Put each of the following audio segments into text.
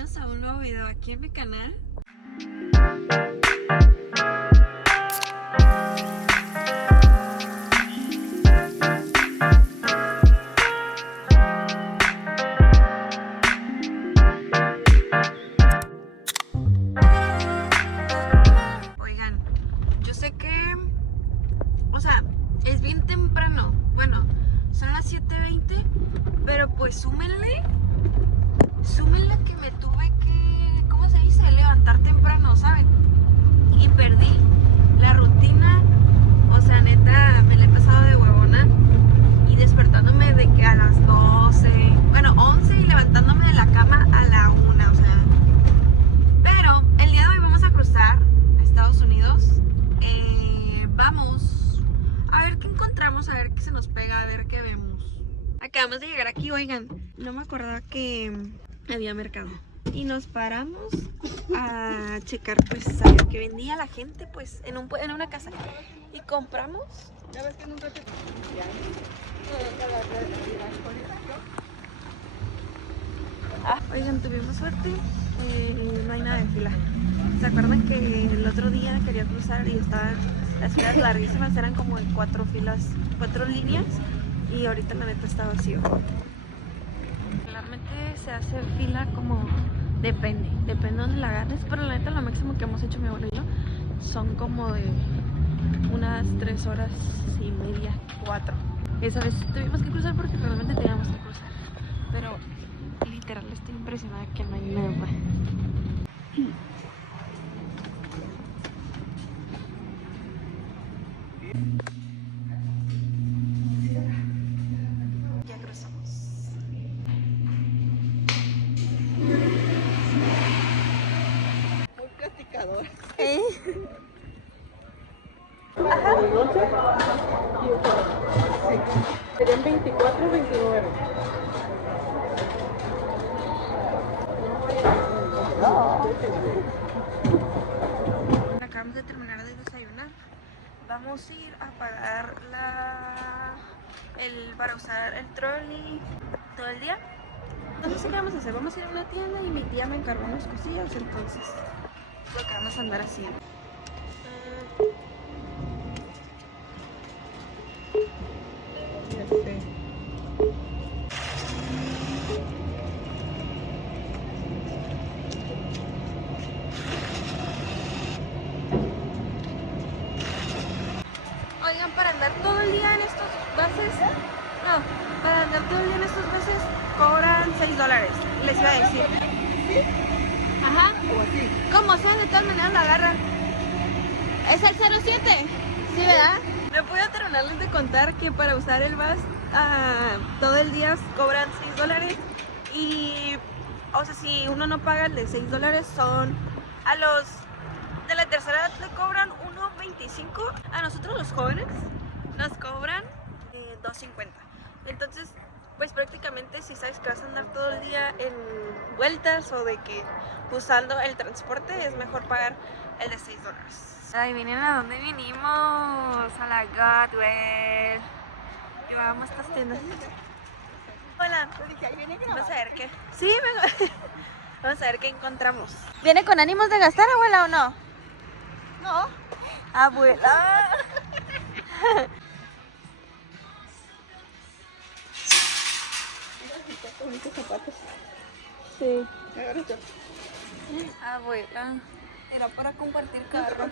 bienvenidos a un nuevo video aquí en mi canal. Oigan, yo sé que, o sea, es bien temprano, bueno, son las 7:20, pero pues súmenle que me tuve que, ¿cómo se dice? Levantar temprano, ¿saben? Y perdí la rutina, o sea, neta, me la he pasado de huevona y despertándome de que a las 12, bueno, 11 y levantándome de la cama a la 1, o sea. Pero el día de hoy vamos a cruzar a Estados Unidos. Vamos a ver qué encontramos, a ver qué se nos pega, a ver qué vemos. Acabamos de llegar aquí, oigan, no me acordaba que había mercado. Y nos paramos a checar, pues, a ver qué vendía la gente, pues, en una casa. Y compramos. Ya ves que nunca te... Oigan, tuvimos suerte. No hay nada en fila. ¿Se acuerdan que el otro día quería cruzar y estaban las filas larguísimas? Eran como en 4 líneas. Y ahorita la neta está vacío. Realmente se hace fila como... Depende de dónde la agarres. Pero la neta lo máximo que hemos hecho mi abuelo y yo son como de unas 3 horas y media, 4. Esa vez tuvimos que cruzar porque realmente teníamos que cruzar. Pero literal estoy impresionada que no hay nada. Ya cruzamos. Muy platicador. Ajá. ¿De noche? Sí. Serían 24 o 29. Acabamos de terminar de desayunar. Vamos a ir a pagar para usar el trolley todo el día. Entonces, ¿qué vamos a hacer? Vamos a ir a una tienda y mi tía me encargó unas cosillas, entonces lo que vamos a andar haciendo. Oigan, para andar todo el día en estos buses, para andar todo el día en estos buses cobran $6, les iba a decir. Ajá. Como sea, de todas maneras la agarran. ¿Es el 07? Sí, ¿verdad? No puedo terminarles de contar que para usar el bus todo el día cobran $6 y, o sea, si uno no paga el de $6 son a los de la tercera edad le cobran 1.25, a nosotros los jóvenes nos cobran $2.50. Entonces, pues prácticamente si sabes que vas a andar todo el día en vueltas o de que usando el transporte, es mejor pagar el de $6. Ay, miren a dónde vinimos, a la Godwell. Yo amo estas tiendas. Hola, vamos a ver qué. Sí, vamos a ver qué encontramos. ¿Viene con ánimos de gastar, abuela, o no? No. Abuela. Qué bonitos zapatos. Sí. Agárrate. Abuela. Era para compartir carro.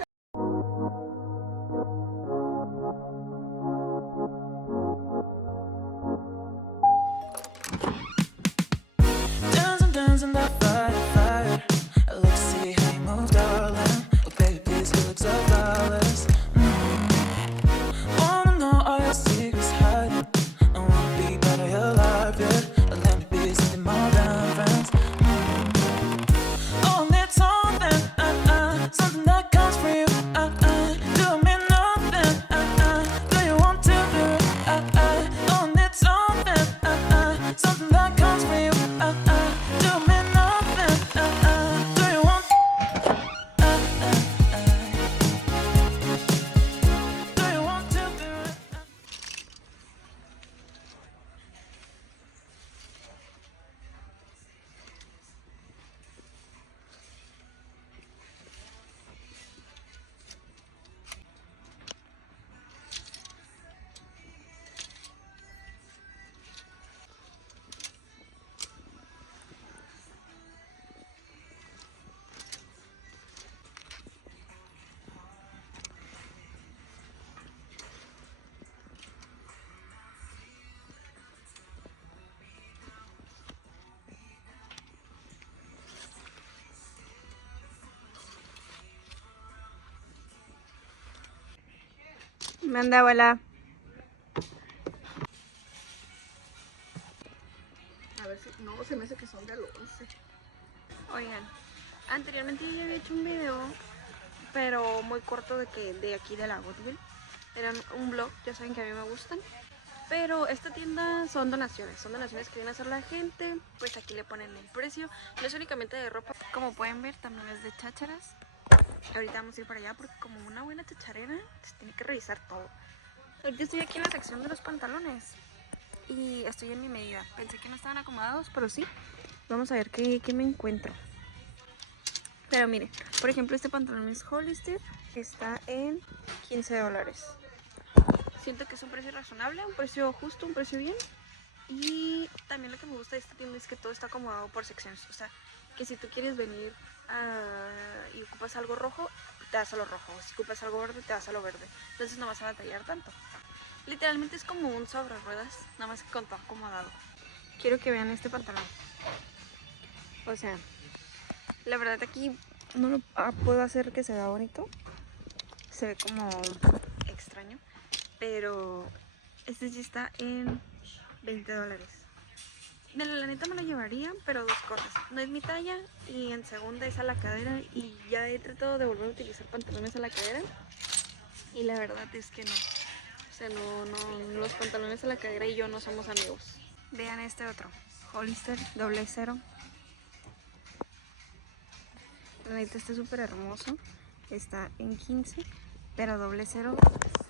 Dancing that fire. Let's see how you move, darling. Oh, baby, please, you look so flawless. Wanna know all your secrets hiding. I wanna be part of your life, yeah. Let me be something more than friends. Oh, I need something that comes from you. Manda, abuela. A ver si. No, se me hace que son del 11. Oigan, anteriormente yo ya había hecho un video, pero muy corto de aquí de la Goodwill. Era un vlog, ya saben que a mí me gustan. Pero esta tienda son donaciones que viene a hacer la gente. Pues aquí le ponen el precio. No es únicamente de ropa, como pueden ver, también es de chácharas. Ahorita vamos a ir para allá porque como una buena chacharera se tiene que revisar todo. Ahorita estoy aquí en la sección de los pantalones y estoy en mi medida. Pensé que no estaban acomodados, pero sí. Vamos a ver qué me encuentro. Pero miren, por ejemplo, este pantalón es Hollister, está en $15. Siento que es un precio razonable, un precio justo, un precio bien. Y también lo que me gusta de esta tienda es que todo está acomodado por secciones. O sea, que si tú quieres venir y ocupas algo rojo, te vas a lo rojo. Si ocupas algo verde, te vas a lo verde. Entonces no vas a batallar tanto. Literalmente es como un sobre ruedas, nada más que con todo acomodado. Quiero que vean este pantalón. O sea, la verdad aquí no lo puedo hacer que se vea bonito. Se ve como extraño. Pero este sí está en $20. De la neta me lo llevaría, pero dos cosas. No es mi talla y en segunda es a la cadera y ya he tratado de volver a utilizar pantalones a la cadera y la verdad es que no. O sea, no, los pantalones a la cadera y yo no somos amigos. Vean este otro, Hollister doble cero. La neta está súper hermoso. Está en 15, pero doble cero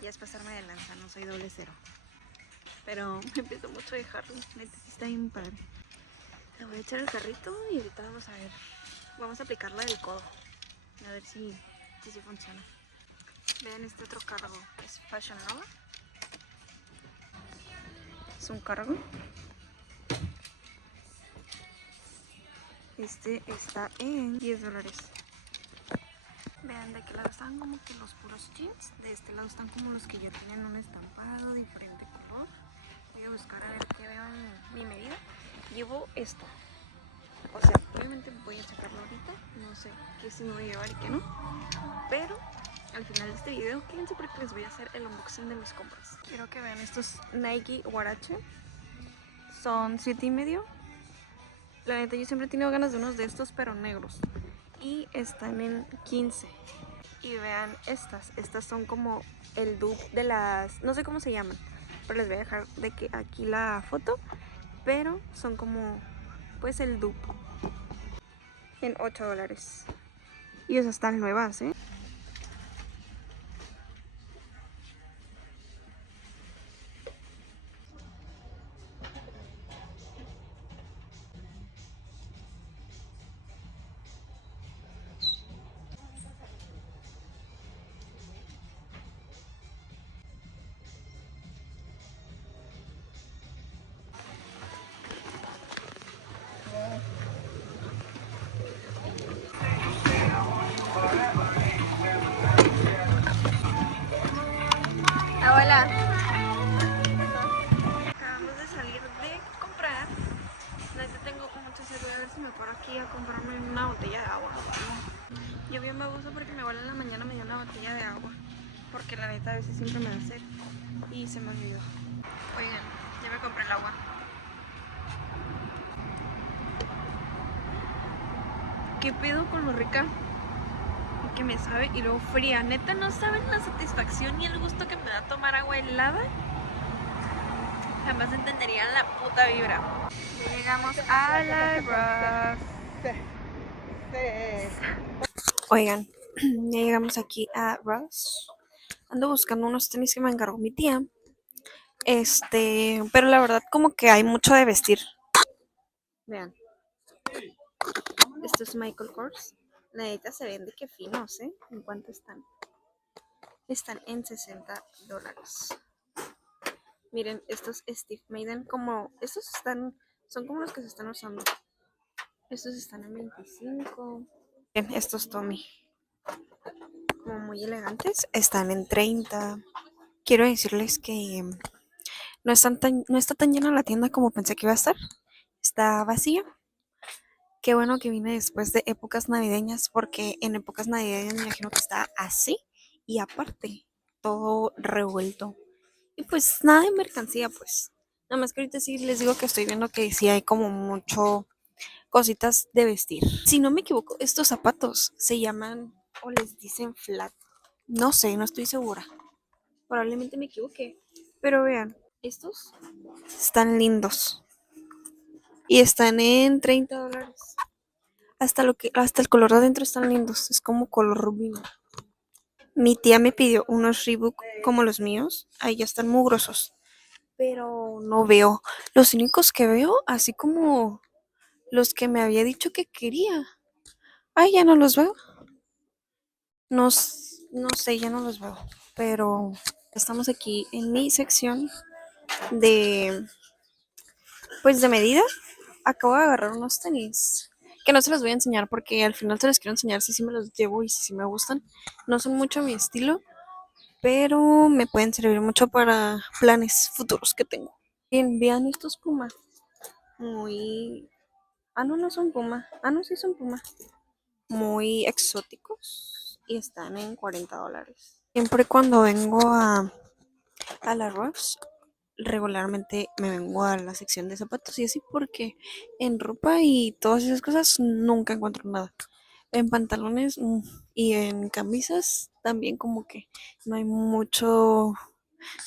ya es pasarme de lanza, no soy doble cero. Pero me empiezo mucho a dejarlo, neta sí está bien padre. Le voy a echar el carrito y ahorita vamos a ver. Vamos a aplicarla del codo. A ver si funciona. Vean este otro cargo. Es Fashion Nova. Es un cargo. Este está en $10. Vean, de aquel lado están como que los puros jeans. De este lado están como los que ya tienen un estampado, diferente color. Voy a buscar a ver qué veo en mi medida. Llevo esto. O sea, obviamente voy a sacarlo ahorita. No sé qué sí me voy a llevar y qué no. Pero al final de este video, quédense porque les voy a hacer el unboxing de mis compras. Quiero que vean estos Nike Huarache. Son $7.50. La neta, yo siempre he tenido ganas de unos de estos, pero negros. Y están en 15. Y vean estas. Estas son como el dupe de las... No sé cómo se llaman. Pero les voy a dejar de que aquí la foto. Pero son como... Pues el dupe. En $8. Y esas están nuevas, ¿eh? Abuela, acabamos de salir de comprar. Neta tengo mucha sed, voy a ver si me paro aquí a comprarme una botella de agua. Yo bien baboso porque mi abuela en la mañana me dio una botella de agua. Porque la neta a veces siempre me da sed y se me olvidó. Oigan, ya me compré el agua. ¿Qué pedo con lo rica que me sabe y luego fría? Neta, no saben la satisfacción y el gusto que me da tomar agua helada. Jamás entenderían la puta vibra. Ya llegamos a la Ross. Oigan, ya llegamos aquí a Ross. Ando buscando unos tenis que me encargó mi tía. Pero la verdad como que hay mucho de vestir. Vean. Esto es Michael Kors. La neta se vende que finos, ¿eh? ¿En cuánto están? Están en $60. Miren, estos Steve Madden como... son como los que se están usando. Estos están en 25. Miren, estos Tommy. Como muy elegantes. Están en 30. Quiero decirles que no está tan llena la tienda como pensé que iba a estar. Está vacía. Qué bueno que vine después de épocas navideñas, porque en épocas navideñas me imagino que está así. Y aparte, todo revuelto. Y pues nada de mercancía, pues. Nada más que ahorita sí les digo que estoy viendo que sí hay como mucho cositas de vestir. Si no me equivoco, estos zapatos se llaman o les dicen flat. No sé, no estoy segura. Probablemente me equivoqué. Pero vean, estos están lindos. Y están en $30. Hasta el color de adentro están lindos. Es como color vino. Mi tía me pidió unos Reebok como los míos. Ahí ya están mugrosos. Pero no veo. Los únicos que veo, así como los que me había dicho que quería. Ay, ya no los veo. No, no sé, ya no los veo. Pero estamos aquí en mi sección de, pues de medida. Acabo de agarrar unos tenis. Que no se los voy a enseñar porque al final se los quiero enseñar si sí me los llevo y si sí me gustan. No son mucho mi estilo, pero me pueden servir mucho para planes futuros que tengo. Bien, vean estos Puma. Muy... Ah, no, no son Puma. Ah, no, sí son Puma. Muy exóticos y están en $40. Siempre cuando vengo a la Ross, regularmente me vengo a la sección de zapatos y así porque en ropa y todas esas cosas nunca encuentro nada. En pantalones y en camisas también como que no hay mucho,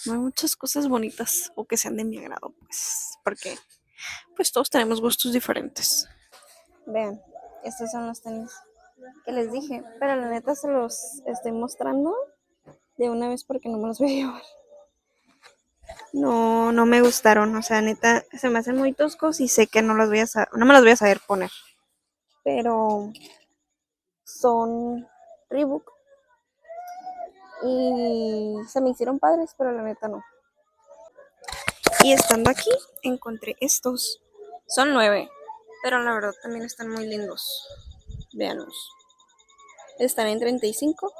no hay muchas cosas bonitas o que sean de mi agrado, pues, porque pues todos tenemos gustos diferentes. Vean, estos son los tenis que les dije, pero la neta se los estoy mostrando de una vez porque no me los voy a llevar. No, no me gustaron, o sea, neta, se me hacen muy toscos y sé que no los voy a no me los voy a saber poner. Pero son Reebok y se me hicieron padres, pero la neta no. Y estando aquí, encontré estos. Son 9, pero la verdad también están muy lindos. Veanos. Están en 35.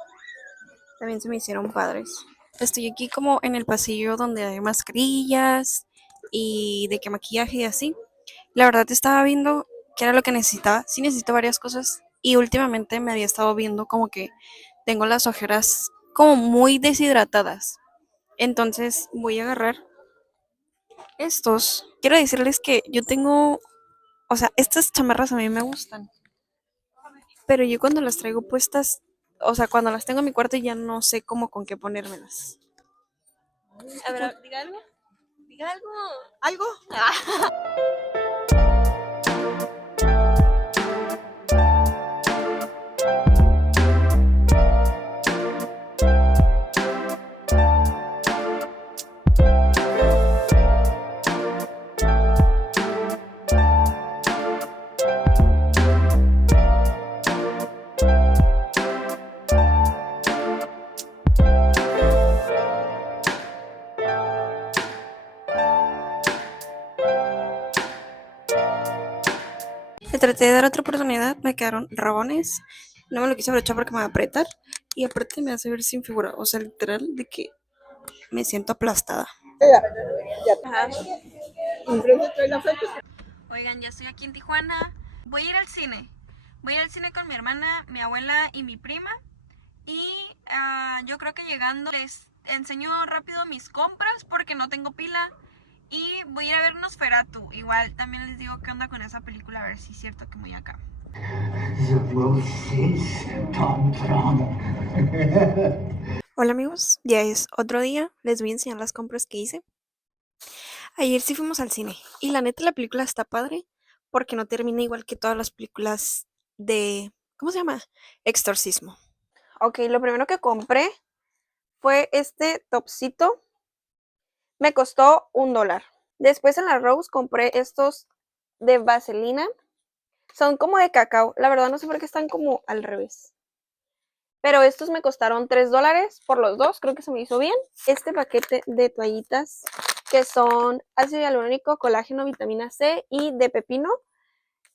También se me hicieron padres. Estoy aquí como en el pasillo donde hay mascarillas y de que maquillaje y así. La verdad estaba viendo qué era lo que necesitaba. Sí necesito varias cosas y últimamente me había estado viendo como que tengo las ojeras como muy deshidratadas. Entonces voy a agarrar estos. Quiero decirles que yo tengo, o sea, estas chamarras a mí me gustan, pero yo cuando las traigo puestas, o sea, cuando las tengo en mi cuarto ya no sé cómo con qué ponérmelas. A ver, diga algo. Diga algo. ¿Algo? Le traté de dar otra oportunidad, me quedaron rabones. No me lo quise abrochar porque me va a apretar. Y aparte me hace ver sin figura. O sea, literal de que me siento aplastada. Ajá. Oigan, ya estoy aquí en Tijuana. Voy a ir al cine. Voy a ir al cine con mi hermana, mi abuela y mi prima. Y yo creo que llegando les enseño rápido mis compras porque no tengo pila. Y voy a ir a ver Nosferatu. Igual también les digo qué onda con esa película, a ver si es cierto que voy acá. Hola amigos, ya es otro día. Les voy a enseñar las compras que hice. Ayer sí fuimos al cine y la neta la película está padre porque no termina igual que todas las películas de, ¿cómo se llama? Exorcismo. Ok, lo primero que compré fue este topsito. Me costó $1. Después en la Rose compré estos de vaselina. Son como de cacao. La verdad no sé por qué están como al revés. Pero estos me costaron $3 por los dos. Creo que se me hizo bien. Este paquete de toallitas que son ácido hialurónico, colágeno, vitamina C y de pepino.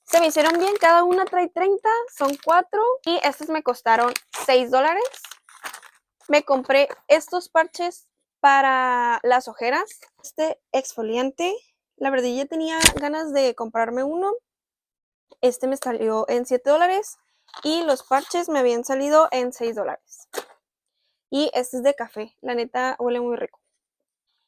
Se me hicieron bien. Cada una trae 30. Son 4. Y estos me costaron $6. Me compré estos parches para las ojeras. Este exfoliante. La verdad ya tenía ganas de comprarme uno. Este me salió en $7 y los parches me habían salido en $6. y este es de café. La neta huele muy rico.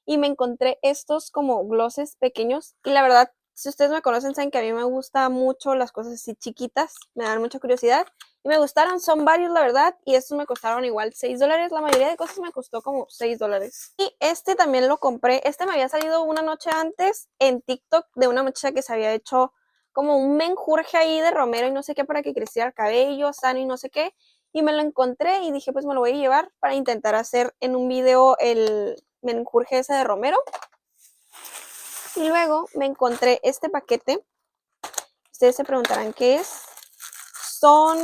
Y me encontré estos como glosses pequeños y la verdad, si ustedes me conocen saben que a mí me gustan mucho las cosas así chiquitas, me dan mucha curiosidad y me gustaron, son varios la verdad y estos me costaron igual $6, la mayoría de cosas me costó como $6. Y este también lo compré, este me había salido una noche antes en TikTok de una muchacha que se había hecho como un menjurje ahí de romero y no sé qué para que creciera el cabello sano y no sé qué, y me lo encontré y dije pues me lo voy a llevar para intentar hacer en un video el menjurje ese de romero. Y luego me encontré este paquete. Ustedes se preguntarán qué es. Son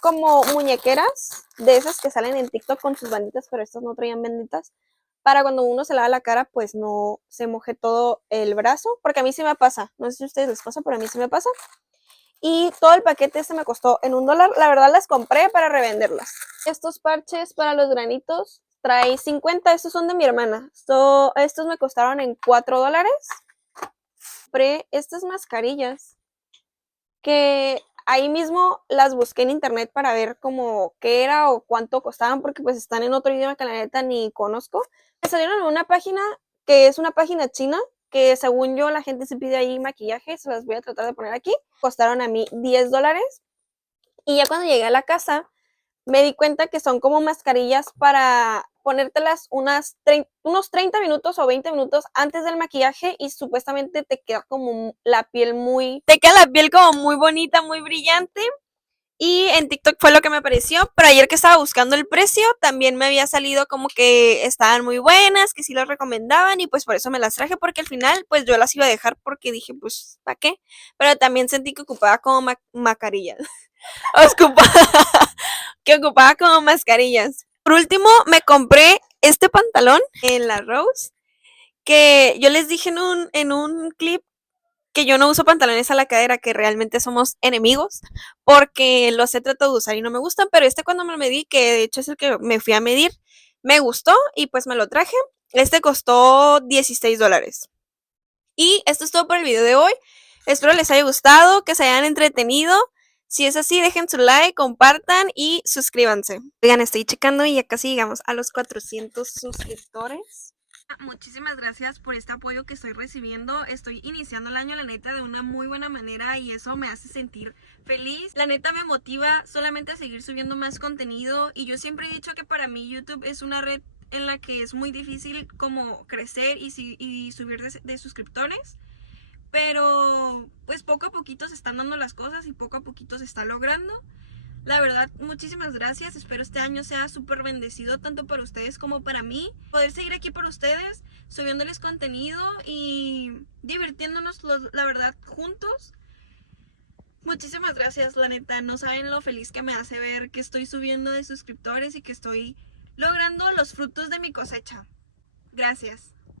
como muñequeras de esas que salen en TikTok con sus banditas, pero estas no traían banditas. Para cuando uno se lava la cara, pues no se moje todo el brazo, porque a mí sí me pasa. No sé si a ustedes les pasa, pero a mí sí me pasa. Y todo el paquete este me costó en $1. La verdad las compré para revenderlas. Estos parches para los granitos trae 50. Estos son de mi hermana. Estos me costaron en $4. Compré estas mascarillas que ahí mismo las busqué en internet para ver como qué era o cuánto costaban porque pues están en otro idioma que la neta ni conozco. Me salieron en una página que es una página china que según yo la gente se pide ahí maquillaje, se las voy a tratar de poner aquí. Costaron a mí $10 y ya cuando llegué a la casa me di cuenta que son como mascarillas para ponértelas unos 30 minutos o 20 minutos antes del maquillaje y supuestamente te queda como te queda la piel como muy bonita, muy brillante. Y en TikTok fue lo que me apareció, pero ayer que estaba buscando el precio, también me había salido como que estaban muy buenas, que sí las recomendaban y pues por eso me las traje porque al final pues yo las iba a dejar porque dije pues ¿para qué? Pero también sentí que ocupaba como mascarillas. Que ocupaba como mascarillas. Por último, me compré este pantalón en la Rose, que yo les dije en un clip que yo no uso pantalones a la cadera, que realmente somos enemigos, porque los he tratado de usar y no me gustan, pero este cuando me lo medí, que de hecho es el que me fui a medir, me gustó y pues me lo traje. Este costó $16. Y esto es todo por el video de hoy. Espero les haya gustado, que se hayan entretenido. Si es así, dejen su like, compartan y suscríbanse. Oigan, estoy checando y ya casi llegamos a los 400 suscriptores. Muchísimas gracias por este apoyo que estoy recibiendo. Estoy iniciando el año, la neta, de una muy buena manera y eso me hace sentir feliz. La neta me motiva solamente a seguir subiendo más contenido y yo siempre he dicho que para mí YouTube es una red en la que es muy difícil como crecer y subir de suscriptores. Pero pues poco a poquito se están dando las cosas y poco a poquito se está logrando. La verdad, muchísimas gracias. Espero este año sea súper bendecido tanto para ustedes como para mí. Poder seguir aquí por ustedes, subiéndoles contenido y divirtiéndonos, la verdad, juntos. Muchísimas gracias, la neta. No saben lo feliz que me hace ver que estoy subiendo de suscriptores y que estoy logrando los frutos de mi cosecha. Gracias.